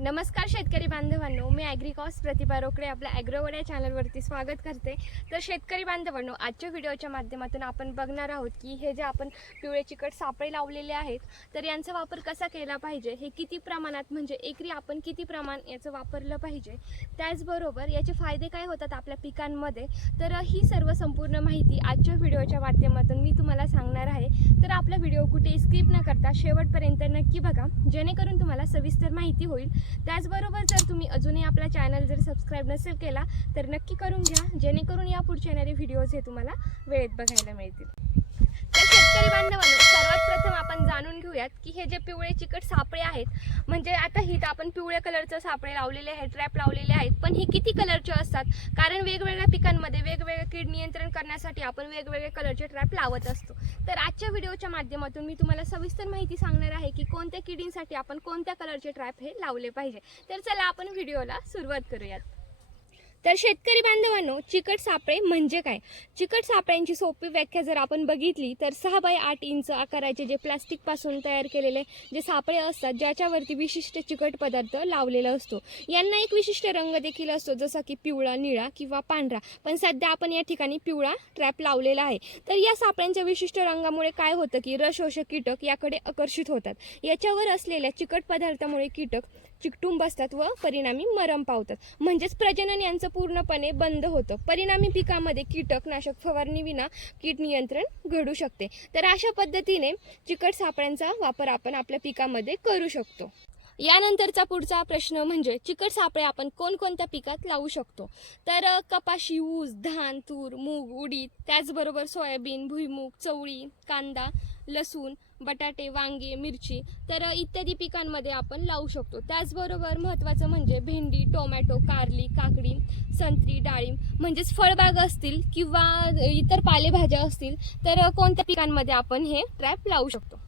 नमस्कार शेतकरी बांधवांनो, मी ॲग्रिकॉस प्रतिभा रोकडे आपल्या ॲग्रोवड या चॅनलवरती स्वागत करते। तर शेतकरी बांधवांनो, आजच्या व्हिडिओच्या माध्यमातून आपण बघणार आहोत की हे जे आपण पिवळे चिकट सापळे लावलेले आहेत तर यांचा वापर कसा केला पाहिजे, हे किती प्रमाणात म्हणजे एकरी आपण किती प्रमाण याचं वापरलं पाहिजे, त्याचबरोबर याचे फायदे काय होतात आपल्या पिकांमध्ये, तर ही सर्व संपूर्ण माहिती आजच्या व्हिडिओच्या माध्यमातून मी तुम्हाला सांगणार आहे। तर आपला व्हिडिओ कुठे स्किप न करता शेवटपर्यंत नक्की बघा, जेणेकरून तुम्हाला सविस्तर माहिती होईल। त्याचबरोबर जर तुम्ही अजूनही आपला चॅनल जर सबस्क्राइब नसेल केला तर नक्की करून घ्या, जेणेकरून या पुढचे येणारे व्हिडिओज हे तुम्हाला वेळेत बघायला मिळतील। तर शेतकरी बांधवांनो, सर्वात प्रथम आपण जाणून घेऊयात की हे जे पिवळे चिकट सापळे आहेत, म्हणजे आता ही आपण पिवळ्या कलरचे सापळे लावलेले आहेत, ट्रॅप लावलेले आहेत, पण हे किती कलरचे असतात, कारण वेगवेगळ्या पिकांमध्ये वेगवेगळे कीड नियंत्रण करण्यासाठी आपण वेगवेगळे कलरचे ट्रॅप लावत असतो। तर आजच्या व्हिडिओच्या माध्यमातून मी तुम्हाला सविस्तर माहिती सांगणार आहे की कोणत्या किडींसाठी आपण कोणत्या कलरचे ट्रॅप हे लावले पाहिजे। तर चला आपण व्हिडिओला सुरुवात करूयात। तर शेतकरी बांधवांनो, चिकट सापळे म्हणजे काय? चिकट सापळ्यांची सोपी व्याख्या जर आपण बघितली तर 6 बाय 8 इंच आकाराचे जे प्लास्टिक पासून तयार केलेले जे सापळे असतात, ज्याच्यावरती विशिष्ट चिकट पदार्थ लावलेला असतो। यांना एक विशिष्ट रंग देखील असतो, जसा की पिवळा, निळा किंवा पांढरा, पण सध्या आपण या ठिकाणी पिवळा ट्रॅप लावलेला आहे। तर या सापळ्यांच्या विशिष्ट रंगामुळे काय होतं की रसशोषक कीटक याकडे आकर्षित होतात। याच्यावर असलेल्या चिकट पदार्थामुळे कीटक चिकटून बसतात व परिणामी मरण पावतात, म्हणजेच प्रजनन यांचं पूर्णपणे बंद होतं। परिणामी पिकामध्ये कीटकनाशक फवारणी विना कीड नियंत्रण घडू शकते। तर अशा पद्धतीने चिकट सापळ्यांचा वापर आपण आपल्या पिकामध्ये करू शकतो। यानंतरचा पुढचा प्रश्न म्हणजे चिकट सापळे आपण कोणकोणत्या पिकात लावू शकतो, तर कपाशी, ऊस, धान, तूर, मूग, उडीद, त्याचबरोबर सोयाबीन, भुईमूग, चवळी, कांदा, लसूण, बटाटे, वांगे, मिरची, तर इत्यादी पिकांमध्ये आपण लावू शकतो। त्याचबरोबर महत्त्वाचं म्हणजे भेंडी, टोमॅटो, कारली, काकडी, संत्री, डाळिंब म्हणजेच फळबाग असतील किंवा इतर पालेभाज्या असतील तर कोणत्या पिकांमध्ये आपण हे ट्रॅप लावू शकतो।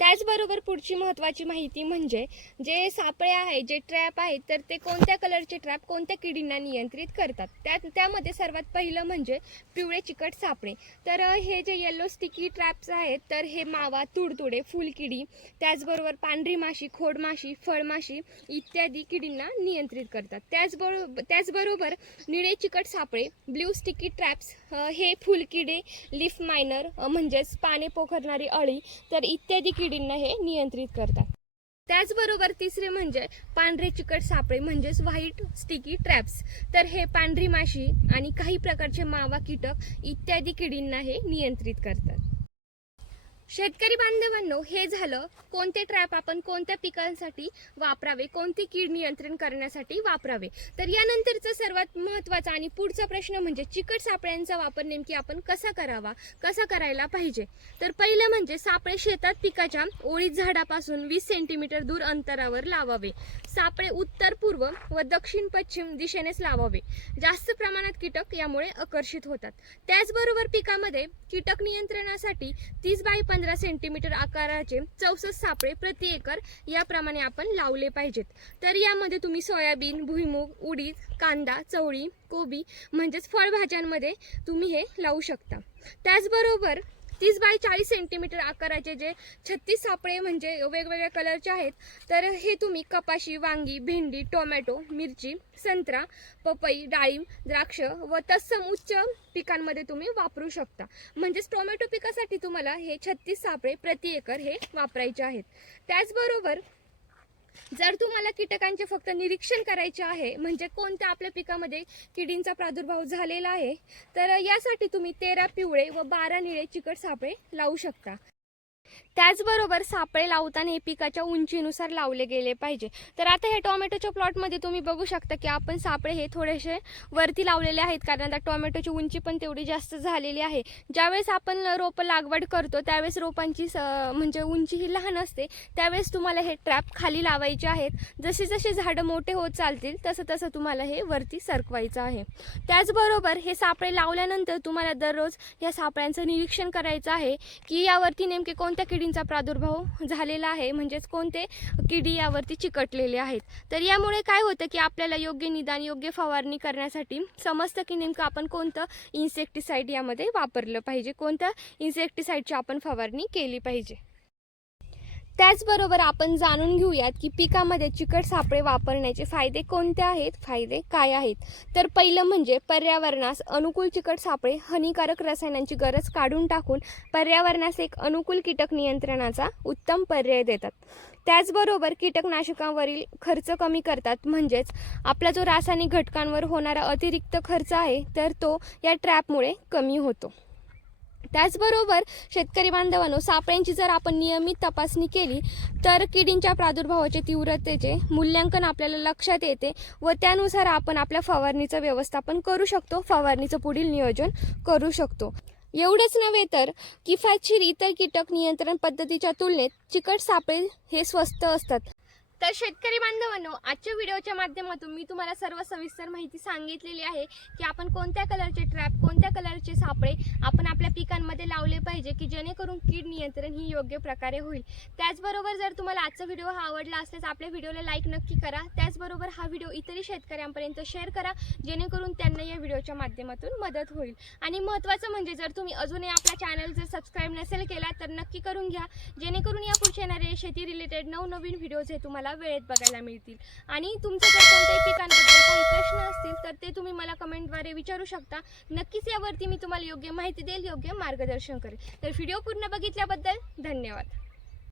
त्याचबरोबर पुढची महत्त्वाची माहिती म्हणजे जे सापळे आहे, जे ट्रॅप आहेत, तर ते कोणत्या कलरचे ट्रॅप कोणत्या किडींना नियंत्रित करतात। त्यामध्ये सर्वात पहिलं म्हणजे पिवळे चिकट सापळे। तर हे जे येलो स्टिकी ट्रॅप्स आहेत, तर हे मावा, तुडतुडे, फुलकिडी, त्याचबरोबर पांढरी माशी, खोडमाशी, फळमाशी इत्यादी किडींना नियंत्रित करतात। त्याचबरोबर निळे चिकट सापळे, ब्ल्यू स्टिकी ट्रॅप्स, हे फुलकिडे, लीफ मायनर म्हणजेच पाने पोखरणारी अळी, तर इत्यादी किडींना हे नियंत्रित करतात। त्याचबरोबर तिसरे म्हणजे पांढरे चिकट सापळे म्हणजेच व्हाईट स्टिकी ट्रॅप्स, तर हे पांढरी माशी आणि काही प्रकारचे मावा कीटक इत्यादी किडींना हे नियंत्रित करतात। शेतकरी बांधवांनो, हे झालं कोणते ट्रॅप आपण कोणत्या पिकांसाठी वापरावे, कोणती कीड नियंत्रण करण्यासाठी वापरावे। तर यानंतरचा सर्वात महत्त्वाचा आणि पुढचा प्रश्न म्हणजे चिकट सापळ्यांचा वापर नेमकी आपण कसा करावा, कसा करायला पाहिजे। तर पहिलं म्हणजे सापळे शेतात पिकाच्या ओळीत झाडापासून 20 सेंटीमीटर दूर अंतरावर लावावे। सापळे उत्तर पूर्व व दक्षिण पश्चिम दिशेनेच लावावे, जास्त प्रमाणात कीटक यामुळे आकर्षित होतात। त्याचबरोबर पिकामध्ये कीटक नियंत्रणासाठी 30 बाय 15 सेंटीमीटर आकाराचे 64 सापळे प्रति एकर याप्रमाणे आपण लावले पाहिजेत। तर यामध्ये तुम्ही सोयाबीन, भुईमूग, उडीद, कांदा, चवळी, कोबी म्हणजेच फळभाज्यांमध्ये तुम्ही हे लावू शकता। त्याचबरोबर 30 बाय 40 सेंटीमीटर आकाराचे जे 36 सापळे म्हणजे वेगवेगळ्या कलरचे आहेत, तर हे तुम्ही कपाशी, वांगी, भेंडी, टोमॅटो, मिरची, संत्रा, पपई, डाळिंब, द्राक्ष व तत्सम उच्च पिकांमध्ये तुम्ही वापरू शकता। म्हणजेच टोमॅटो पिकासाठी तुम्हाला हे 36 सापळे प्रति एकर हे वापरायचे आहेत। त्याचबरोबर जर तुम्हाला कीटकांचे फक्त निरीक्षण करायचे आहे, म्हणजे कोणत्या आपल्या पिकामध्ये किडींचा प्रादुर्भाव झालेला आहे, तर यासाठी तुम्ही 13 पिवळे व 12 निळे चिकट सापळे लावू शकता। त्याचबरोबर सापळे लावताना हे पिकाच्या उंचीनुसार लावले गेले पाहिजे। तर आता हे टोमॅटोच्या प्लॉटमध्ये तुम्ही बघू शकता की आपण सापळे हे थोडेसे वरती लावलेले आहेत, कारण आता टोमॅटोची उंची पण तेवढी जास्त झालेली आहे। ज्यावेळेस आपण रोपं लागवड करतो त्यावेळेस रोपांची म्हणजे उंची ही लहान असते, त्यावेळेस तुम्हाला हे ट्रॅप खाली लावायचे आहेत। जसे जसे झाडं मोठे होत चालतील तसं तसं तुम्हाला हे वरती सरकवायचं आहे। त्याचबरोबर हे सापळे लावल्यानंतर तुम्हाला दररोज या सापळ्यांचं निरीक्षण करायचं आहे की यावरती नेमके कोणत्या किडींचा प्रादुर्भाव झालेला आहे, म्हणजेच कोणते किडी यावरती चिकटलेले आहेत। तर यामुळे काय होतं की आपल्याला योग्य निदान, योग्य फवारणी करण्यासाठी समजतं की नेमकं आपण कोणतं इन्सेक्टिसाइड यामध्ये वापरलं पाहिजे, कोणत्या इन्सेक्टिसाइडची आपण फवारणी केली पाहिजे। त्याचबरोबर आपण जाणून घेऊयात की पिकामध्ये चिकट सापळे वापरण्याचे फायदे कोणते आहेत, फायदे काय आहेत. तर पहिलं म्हणजे पर्यावरणास अनुकूल चिकट सापळे हानिकारक रसायनांची गरज काढून टाकून पर्यावरणास एक अनुकूल कीटक नियंत्रणाचा उत्तम पर्याय देतात. त्याचबरोबर कीटकनाशकांवरील खर्च कमी करतात, म्हणजेच आपला जो रासायनिक घटकांवर होणारा अतिरिक्त खर्च आहे तर तो या ट्रॅपमुळे कमी होतो. त्याचबरोबर शेतकरी बांधवांनो, सापळ्यांची जर आपण नियमित तपासणी केली तर किडींच्या प्रादुर्भावाचे तीव्रतेचे मूल्यांकन आपल्याला लक्षात येते व त्यानुसार आपण आपल्या फवारणीचं व्यवस्थापन करू शकतो, फवारणीचं पुढील नियोजन करू शकतो. एवढंच नव्हे तर किफायतशीर इतर कीटक नियंत्रण पद्धतीच्या तुलनेत चिकट सापळे हे स्वस्त असतात. तर शेतकरी बांधवांनो, आजच्या व्हिडिओच्या माध्यमातून मी तुम्हाला सर्व सविस्तर माहिती सांगितलेली आहे की आपण कोणत्या कलरचे ट्रॅप, कोणत्या कलरचे सापळे आपण आपल्या पिकांमध्ये लावले पाहिजे की जेणेकरून कीड नियंत्रण ही योग्य प्रकारे होईल. त्याचबरोबर जर तुम्हाला आजचा व्हिडिओ हा आवडला असल्यास आपल्या व्हिडिओला लाईक नक्की करा. त्याचबरोबर हा व्हिडिओ इतरही शेतकऱ्यांपर्यंत शेअर करा जेणेकरून त्यांना या व्हिडिओच्या माध्यमातून मदत होईल. आणि महत्त्वाचं म्हणजे जर तुम्ही अजूनही आपला चॅनल जर सबस्क्राईब नसेल केला तर नक्की करून घ्या जेणेकरून या पुढचे येणारे शेती रिलेटेड नवनवीन व्हिडिओज हे तुम्हाला वेळेत बघायला मिळतील. आणि तुमचे जर कोणत्याही पिकांबद्दल काही प्रश्न असतील तर ते तुम्ही मला कमेंटद्वारे विचारू शकता. नक्कीच यावरती मी तुम्हाला योग्य माहिती देईल, योग्य मार्गदर्शन करेल. तर व्हिडिओ पूर्ण बघितल्याबद्दल धन्यवाद.